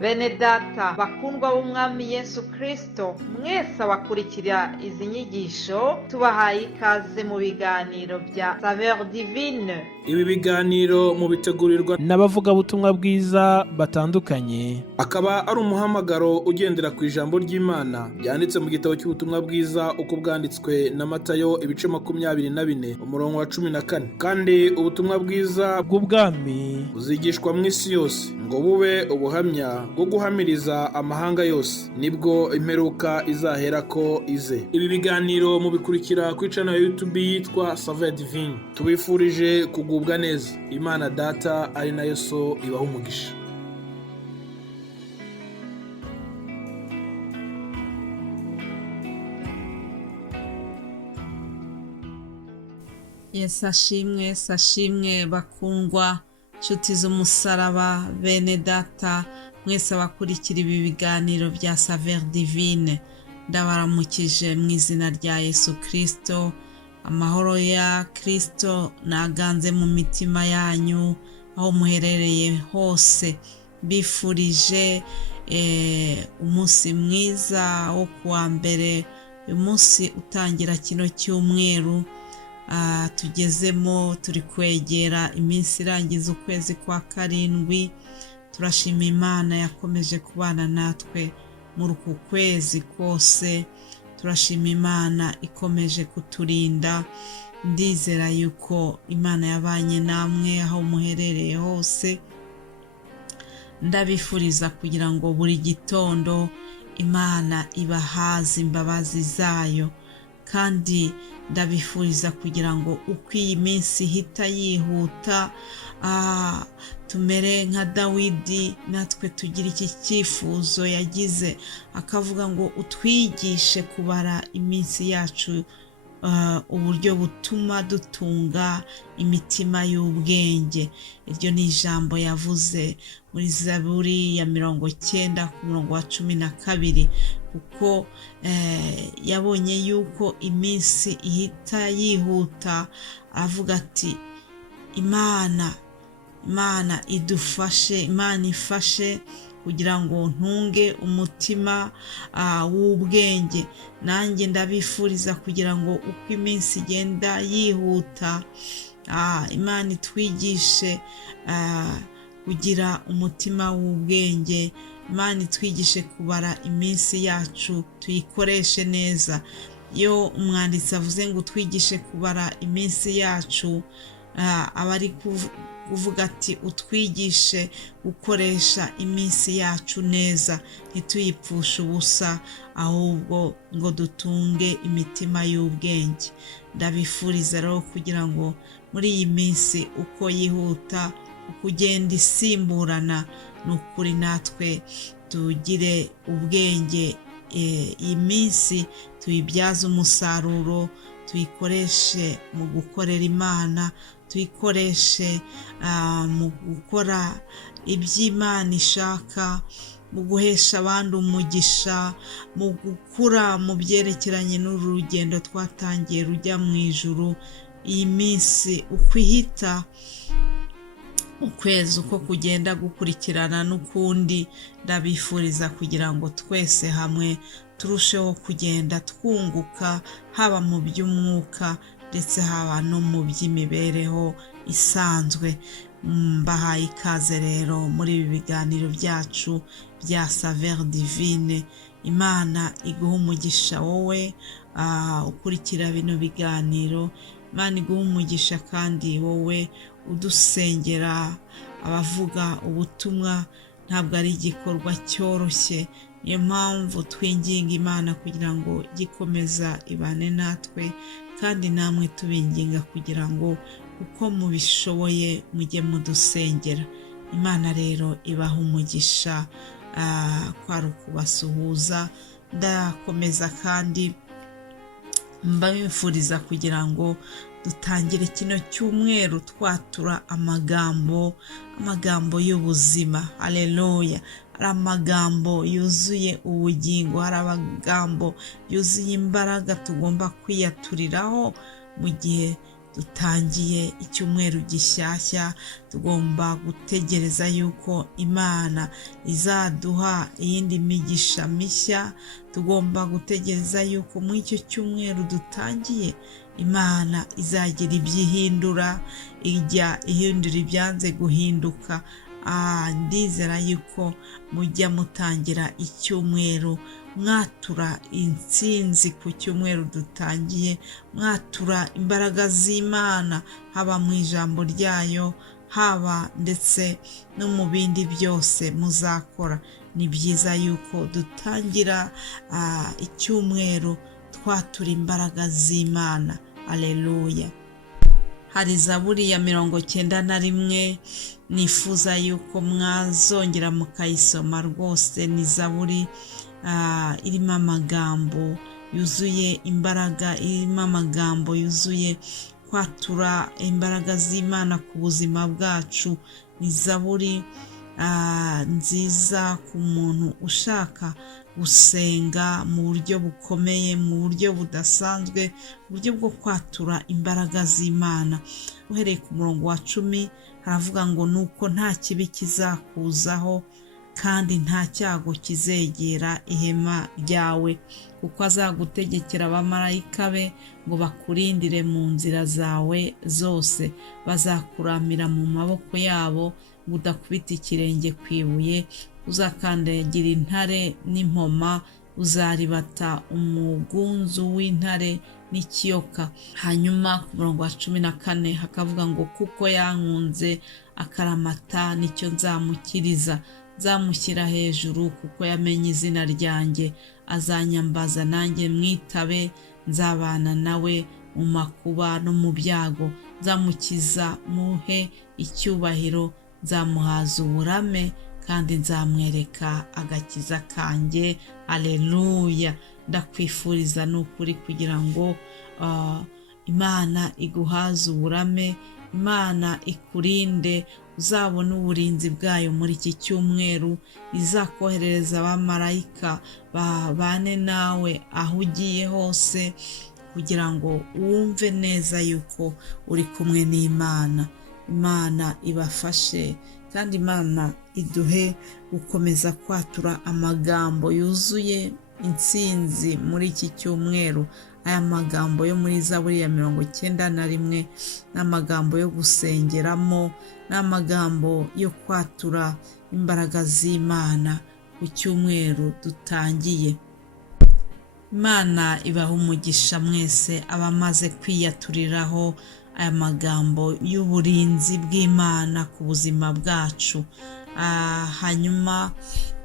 Bene data bakundwa b'umwami Yesu Kristo, mwese abakurikira izi nyigisho tubahaye ikaze mu biganiro bya Saveur Divine. Ibi biganiro mu bitegurirwa n'abavugabutumwa bwiza batandukanye, akaba ari umuhamagaro ugendera ku ijambo ry'Imana byanditse mu gitabo cy'ubutumwa bwiza uko bwanditswe na Matayo ibice 24 umurongo wa 14. Kandi ubutumwa bwiza bw'ubwami buzigishwa mu isi yose ngo bube ubuhamya bwo guhamiriza amahanga yose, nibwo imperuka izahera ko ize. Ibi biganiro mubikurikira ku channel ya YouTube yitwa Saveur Divine. Tubifurije kugubwa neza. Imana Data ari nayo So ibaha umugisha. Yesu ashimwe bakundwa nshuti z'umusaraba, bene data mwese abakurikira ibi biganiro bya Saveur Divine, ndabaramukije mu izina rya Yesu Kristo. Amahoro ya Kristo naganze mu mitima yanyu aho muherereye hose. Bifurije umunsi mwiza wo kuwa mbere, uyu munsi utangira kino cyumweru tugezemo. Turi kwegera iminsi irangiza ukwezi kwa karindwi. Turashima Imana yakomeje kubana natwe muri uku kwezi kose. Turashima Imana ikomeje kuturinda. Ndizera yuko Imana yabanye namwe aho muherereye hose. Ndabifuriza kugira ngo buri gitondo Imana ibahaze imbabazi zayo, kandi ndabifuriza kugira ngo uko iyi minsi hita yihuta tumere nka Dawidi, natwe tugira iki cyifuzo yagize, akavuga ngo utwigishe kubara iminsi yacu uburyo butuma dutunga imitima y'ubwenge. Iryo ni ijambo yavuze muri Zaburi ya 90 ku murongo wa 12, kuko yabonye yuko iminsi ihita yihuta. Avuga ati Imana idufashe, Imana ifashe kugira ngo ntunge umutima w'ubwenge. Nanjye ndabifuriza kugira ngo uko iminsi igenda yihuta Imana itwigishe kugira umutima w'ubwenge. Imana itwigishe kubara iminsi yacu tuyikoreshe neza. Iyo umwanditsi avuze ngo twigishe kubara iminsi yacu, aba ari kuvuga ati utwigishe gukoresha iminsi yacu neza, ntituyipfushe ubusa, ahubwo ngo dutunge imitima y'ubwenge. Ndabifuriza rero kugira ngo muri iyi minsi uko yihuta, uko ugenda isimburana, n'ukuri natwe tugire ubwenge. Iyi minsi tuyibyaze umusaruro, tuyikoreshe mu gukorera Imana, tuyikoreshe mu gukora iby'Imana ishaka, mu guhesha abandi umugisha, mu gukura mu byerekeranye n'urugendo twatangiye rujya mu ijuru. Iyi minsi uko ihita, ukwezi uko kugenda gukurikirana n'ukundi, ndabifuriza kugira ngo twese hamwe turusheho kugenda twunguka, haba mu by'umwuka ndetse haba no mu by'imibereho isanzwe. Mbahaye ikaze rero muri ibi biganiro byacu bya Saveur Divine. Imana iguha umugisha wowe ukurikira bino biganiro. Imana iguha umugisha kandi wowe udusengera. Abavuga ubutumwa ntabwo ari igikorwa cyoroshye, niyo mpamvu twinginga Imana kugira ngo gikomeza ibane natwe, kandi namwe tubinginga kugira ngo uko mubishoboye mujye mudusengera. Imana rero ibaha umugisha. Kwari ukubasuhuza. Ndakomeza kandi mbabifuriza kugira ngo dutangire kino cyumweru twatura amagambo y'ubuzima. Haleluya. Hari amagambo yuzuye ubugingo, hari amagambo yuzuye imbaraga tugomba kwiyaturiraho mu gihe dutangiye icyumweru gishyashya, tugomba gutegereza yuko Imana izaduha iyindi migisha mishya. Tugomba gutegereza yuko muri icyo cyumweru dutangiye Imana izagira ibyihindura, ijya ihindura ibyanze guhinduka. Ndizera yuko mujya mutangira icyumweru mwatura intsinzi ku cyumweru dutangiye, mwatura imbaraga z'Imana, haba mu ijambo ryayo, haba ndetse no mu bindi byose muzakora. Ni byiza yuko dutangira icyumweru twatura imbaraga z'Imana. Aleluya. Hari Zaburi ya 91 nifuza yuko mwazongera mukayisoma rwose. Ni Zaburi irimo amagambo yuzuye imbaraga, irimo amagambo yuzuye kwatura imbaraga z'Imana ku buzima bwacu. Ni Zaburi nziza ku muntu ushaka gusenga mu buryo bukomeye, mu buryo budasanzwe, uburyo bwo kwatura imbaraga z'Imana. Uhereye ku murongo wa 10 haravuga ngo nuko nta kibi kizakuzaho kandi nta cyago kizegera ihema ryawe, kuko azagutegekera abamarayika be ngo bakurindire mu nzira zawe zose. Bazakuramira mu maboko yabo ngo udakubita ikirenge ku ibuye. Uzakandagira intare n'impoma, uzaribata umugunzu w'intare n'ikiyoka. Hanyuma ku murongo wa 14 hakavuga ngo kuko yankunze akaramata nicyo nzamukiriza. Nzamushyira hejuru kuko yamenye izina ryanjye. Azanyambaza nanjye mwitabe. Nzabana nawe mu makuba no mu byago. Nzamukiza muhe icyubahiro. Nzamuhaza uburame kandi nzamwereka agakiza kanjye. Aleluya. Ndakwifuriza n'ukuri kugira ngo Imana iguhaze uburame, Imana ikurinde, uzabona uburinzi bwayo muri iki cyumweru. Izakoherereza abamarayika babane nawe aho ugiye hose, kugira ngo wumve neza yuko uri kumwe n'Imana. Imana ibafashe kandi Imana iduhe gukomeza kwatura amagambo yuzuye intsinzi muri iki cyumweru. Aya magambo yo muri Zaburi ya 91 n'amagambo yo gusengeramo, n'amagambo yo kwatura imbaraga z'Imana ku cyumweru dutangiye. Imana ibaha umugisha mwese abamaze kwiyaturiraho aya magambo y'uburinzi bw'Imana ku buzima bwacu. Hanyuma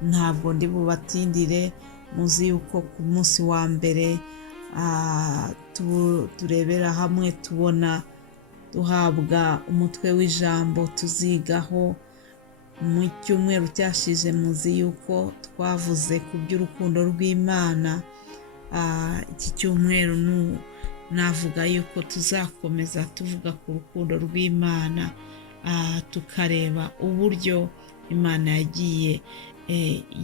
ntabwo ndi bubatindire, muzi yuko ku munsi wa mbere turebera hamwe, tubona duhabwa umutwe w'ijambo tuzigaho. Mu cyumweru cyashize muzi yuko twavuze ku by'urukundo rw'Imana. Iki cyumweru navuga yuko tuzakomeza tuvuga ku rukundo rw'Imana, tukareba uburyo Imana yagiye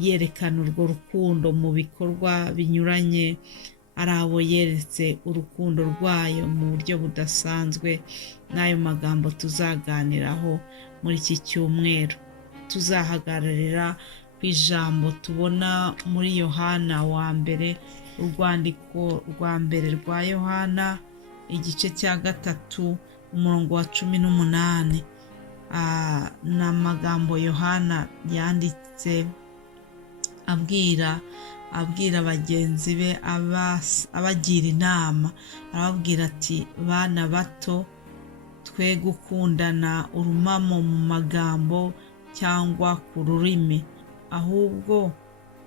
yerekana urwo rukundo mu bikorwa binyuranye. Ari abo yeretse urukundo rwayo mu buryo budasanzwe. N'ayo magambo tuzaganiraho muri iki cyumweru. Tuzahagararira ku ijambo tubona muri Yohana wa mbere, urwandiko rwa mbere rwa Yohana igice cya 3 umurongo wa 18. N'amagambo Yohana yanditse abwira bagenzi be, abagira inama. Arababwira ati, bana bato, twe gukundana urumamo mu magambo cyangwa ku rurimi, ahubwo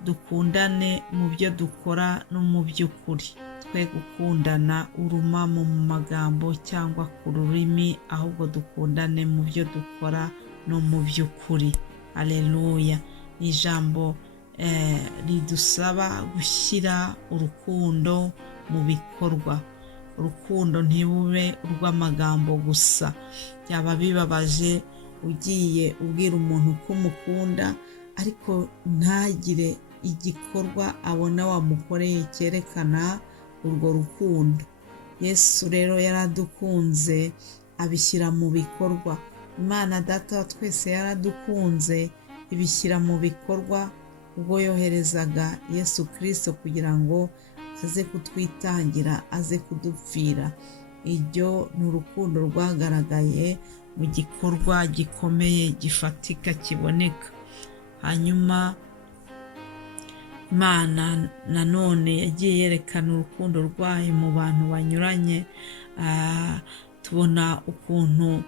dukundane mu byo dukora no mu by'ukuri. Twe gukundana urumamo mu magambo cyangwa ku rurimi, ahubwo dukundane mu byo dukora no mu by'ukuri. Aleluya. Ni ijambo ridusaba gushyira urukundo mu bikorwa. Urukundo ntibube urw'amagambo gusa. Byaba bibabaje ugiye ubwira umuntu ko umukunda ariko ntagire igikorwa abona wamukoreye cyerekana urwo rukundo. Yesu rero yaradukunze abishyira mu bikorwa. Imana data wa twese yaradukunze ibishyira mu bikorwa ubwo yoherezaga Yesu Kristo kugira ngo aze kutwitangira, aze kudupfira. Iryo ni urukundo rwagaragaye mu gikorwa gikomeye gifatika kiboneka. Hanyuma Imana nanone yagiye yerekana urukundo rwayo mu bantu banyuranye. Tubona ukuntu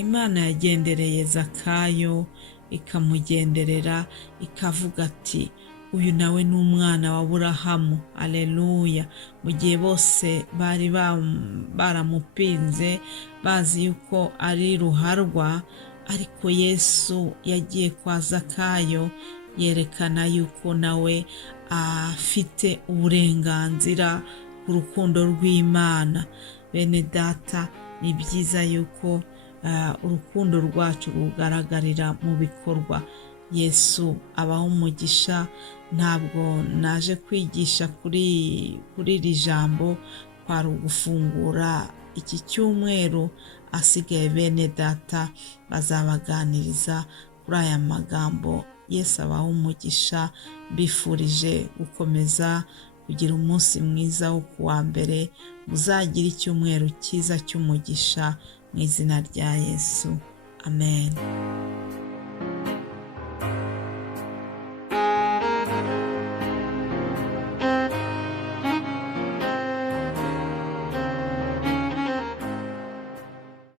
Imana yagendereye Zakayo, ikamugenderera ikavuga ati uyu nawe ni umwana wa Aburahamu. Aleluya. Mu gihe bose bari baramupinze bazi yuko ari ruharwa, ariko Yesu yagiye kwa Zakayo yerekana yuko nawe afite uburenganzira ku rukundo rw'Imana. Bene data, ni byiza yuko urukundo rwacu rugaragarira mu bikorwa. Yesu abaho umugisha. Ntabwo naje kwigisha kuri iri jambo, kwari ugufungura iki cyumweru. Asigaye bene data bazabaganiriza kuri aya magambo. Yesu abaho umugisha. Mbifurije gukomeza kugira umunsi mwiza wo kuwa mbere. Muzagira icyumweru cyiza cy'umugisha mu izina rya Yesu. Amen.